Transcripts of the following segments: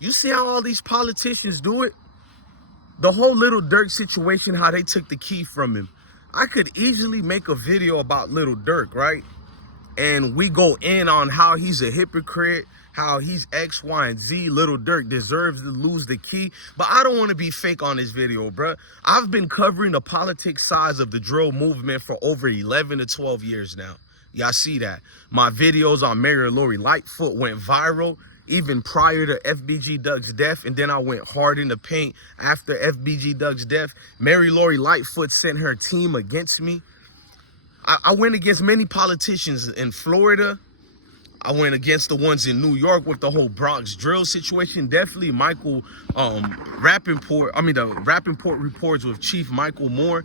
You see how all these politicians do it? The whole Little Durk situation, how they took the key from him. I could easily make a video about Little Durk, right? And we go in on how he's a hypocrite, how he's X, Y, and Z. Little Durk deserves to lose the key. But I don't want to be fake on this video, bruh. I've been covering the politics sides of the drill movement for over 11 to 12 years now. Y'all see that. My videos on Mary Lori Lightfoot went viral even prior to FBG Duck's death, and then I went hard in the paint after FBG Duck's death. Mary Lori Lightfoot sent her team against me. I went against many politicians in Florida. I went against the ones in New York with the whole Bronx drill situation. Definitely Michael Rappaport, the Rappaport reports with Chief Michael Moore.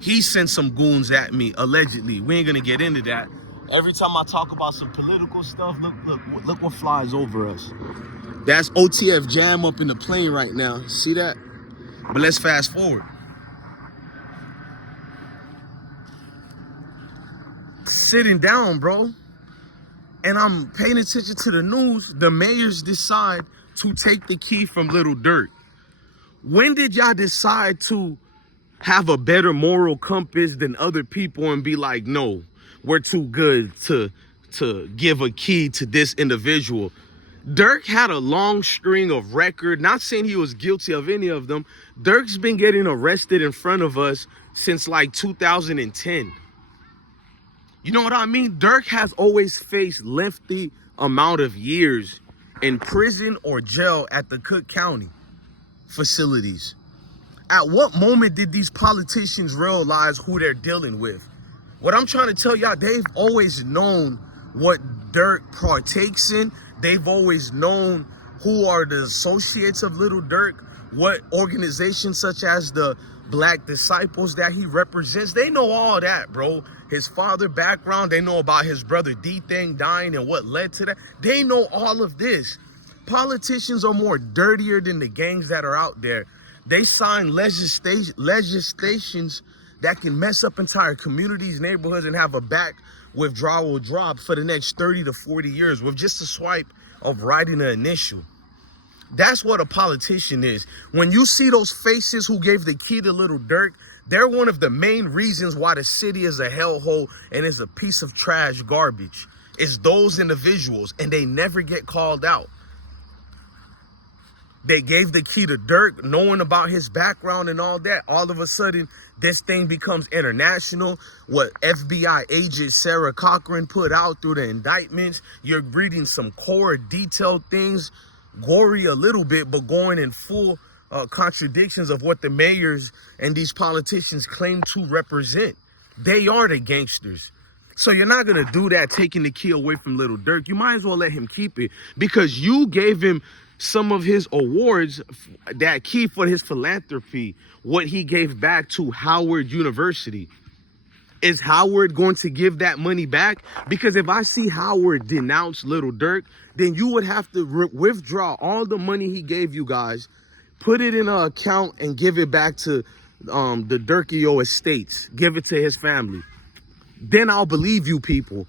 He sent some goons at me, allegedly. We ain't gonna get into that. Every time I talk about some political stuff, look what flies over us. That's OTF Jam up in the plane right now. See that? But let's fast forward. Sitting down, bro, and I'm paying attention to the news. The mayors decide to take the key from Little Durk. When did y'all decide to have a better moral compass than other people and be like, no, we're too good to give a key to this individual? Durk had a long string of record, not saying he was guilty of any of them. Durk's been getting arrested in front of us since like 2010. You know what I mean? Durk has always faced lengthy amount of years in prison or jail at the Cook County facilities. At what moment did these politicians realize who they're dealing with? What I'm trying to tell y'all, they've always known what Durk partakes in. They've always known who are the associates of Little Durk, what organizations such as the Black Disciples that he represents. They know all that, bro. His father background, they know about his brother D-Thing dying and what led to that. They know all of this. Politicians are more dirtier than the gangs that are out there. They sign legislations that can mess up entire communities, neighborhoods, and have a back withdrawal drop for the next 30 to 40 years with just a swipe of writing an initial. That's what a politician is. When you see those faces who gave the key to Little Durk, they're one of the main reasons why the city is a hellhole and is a piece of trash garbage. It's those individuals, and they never get called out. They gave the key to Durk, knowing about his background and all that. All of a sudden, this thing becomes international. What FBI agent Sarah Cochran put out through the indictments, you're reading some core detailed things, gory a little bit, but going in full contradictions of what the mayors and these politicians claim to represent. They are the gangsters. So you're not going to do that, taking the key away from Little Durk. You might as well let him keep it, because you gave him some of his awards, that key for his philanthropy, what he gave back to Howard University. Is Howard going to give that money back? Because if I see Howard denounce Little Durk, then you would have to withdraw all the money he gave you guys, put it in an account, and give it back to the Durkio estates. Give it to his family. Then I'll believe you people.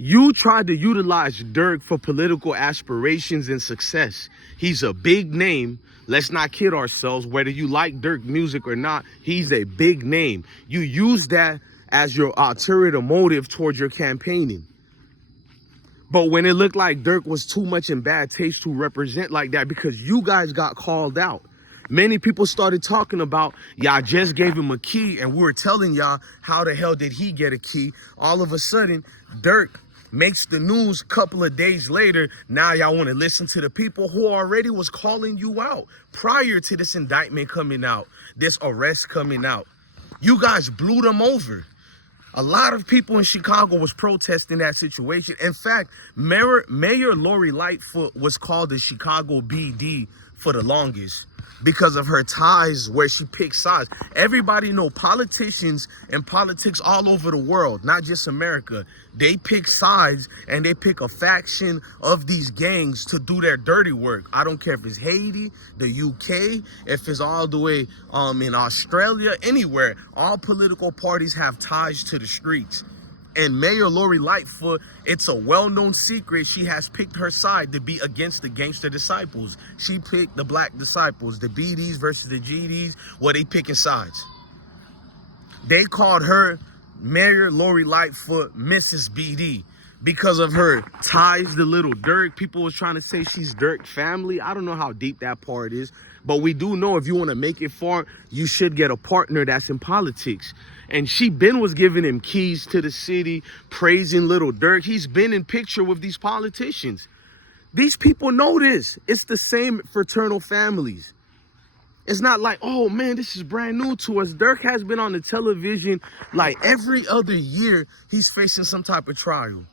You tried to utilize Durk for political aspirations and success. He's a big name. Let's not kid ourselves. Whether you like Durk music or not, he's a big name. You use that as your ulterior motive towards your campaigning. But when it looked like Durk was too much in bad taste to represent like that, because you guys got called out, many people started talking about, y'all just gave him a key, and we were telling y'all, how the hell did he get a key? All of a sudden, Durk makes the news a couple of days later. Now y'all want to listen to the people who already was calling you out prior to this indictment coming out, this arrest coming out. You guys blew them over. A lot of people in Chicago was protesting that situation. In fact, Mayor Lori Lightfoot was called the Chicago BD for the longest because of her ties where she picks sides. Everybody know politicians and politics all over the world, not just America. They pick sides and they pick a faction of these gangs to do their dirty work. I don't care if it's Haiti, the UK, if it's all the way in Australia, anywhere. All political parties have ties to the streets. And Mayor Lori Lightfoot, it's a well-known secret, she has picked her side to be against the gangster disciples. She picked the black disciples, the BDs versus the GDs. Well, they picking sides. They called her, Mayor Lori Lightfoot, Mrs. BD, because of her ties to little Durk. People was trying to say she's Durk family. I don't know how deep that part is, but we do know if you want to make it far, you should get a partner that's in politics. And she been was giving him keys to the city, praising little Durk. He's been in picture with these politicians. These people know this. It's the same fraternal families. It's not like, oh man, this is brand new to us. Durk has been on the television like every other year. He's facing some type of trial.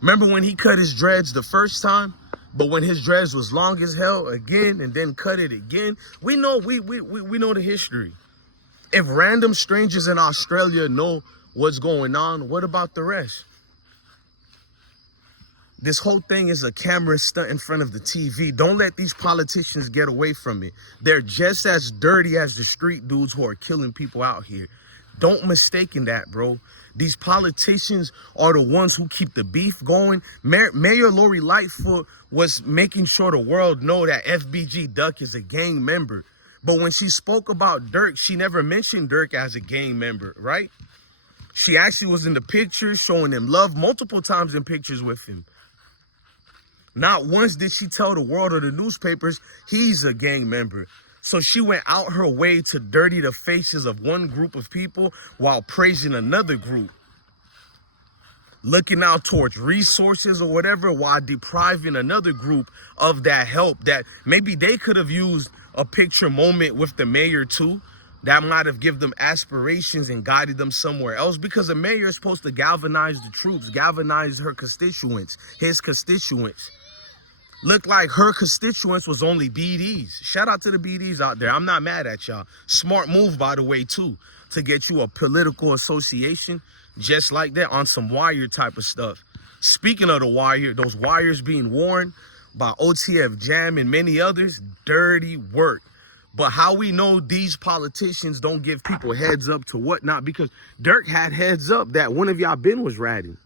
Remember when he cut his dreads the first time? But when his dreads was long as hell again and then cut it again, we know we know the history. If random strangers in Australia know what's going on, what about the rest? This whole thing is a camera stunt in front of the TV. Don't let these politicians get away from it. They're just as dirty as the street dudes who are killing people out here. Don't mistake in that, bro. These politicians are the ones who keep the beef going. Mayor Lori Lightfoot was making sure the world know that FBG Duck is a gang member. But when she spoke about Durk, she never mentioned Durk as a gang member, right? She actually was in the pictures, showing him love multiple times in pictures with him. Not once did she tell the world or the newspapers he's a gang member. So she went out her way to dirty the faces of one group of people while praising another group. Looking out towards resources or whatever while depriving another group of that help that maybe they could have used a picture moment with the mayor too. That might have given them aspirations and guided them somewhere else, because the mayor is supposed to galvanize the troops, galvanize her constituents, his constituents. Looked like her constituents was only BDs. Shout out to the BDs out there. I'm not mad at y'all. Smart move, by the way, too, to get you a political association just like that on some wire type of stuff. Speaking of the wire, those wires being worn by OTF Jam and many others, dirty work. But how we know these politicians don't give people heads up to whatnot? Because Durk had heads up that one of y'all Ben was ratting.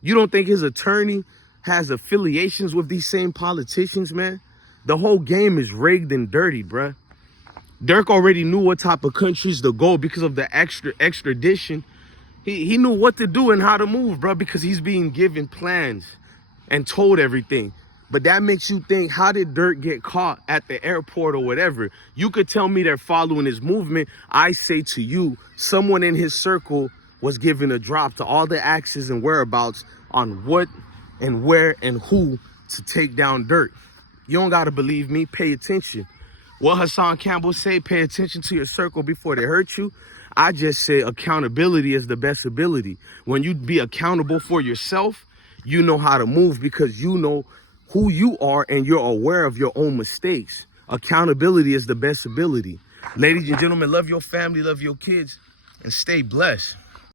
You don't think his attorney has affiliations with these same politicians, man? The whole game is rigged and dirty, bruh. Durk already knew what type of countries to go because of the extradition. He knew what to do and how to move, bruh, because he's being given plans and told everything. But that makes you think, how did Durk get caught at the airport or whatever? You could tell me they're following his movement. I say to you, someone in his circle was given a drop to all the axes and whereabouts on what and where and who to take down Durk. You don't gotta believe me, pay attention. What Hassan Campbell say, pay attention to your circle before they hurt you. I just say accountability is the best ability. When you be accountable for yourself, you know how to move because you know who you are and you're aware of your own mistakes. Accountability is the best ability. Ladies and gentlemen, love your family, love your kids, and stay blessed.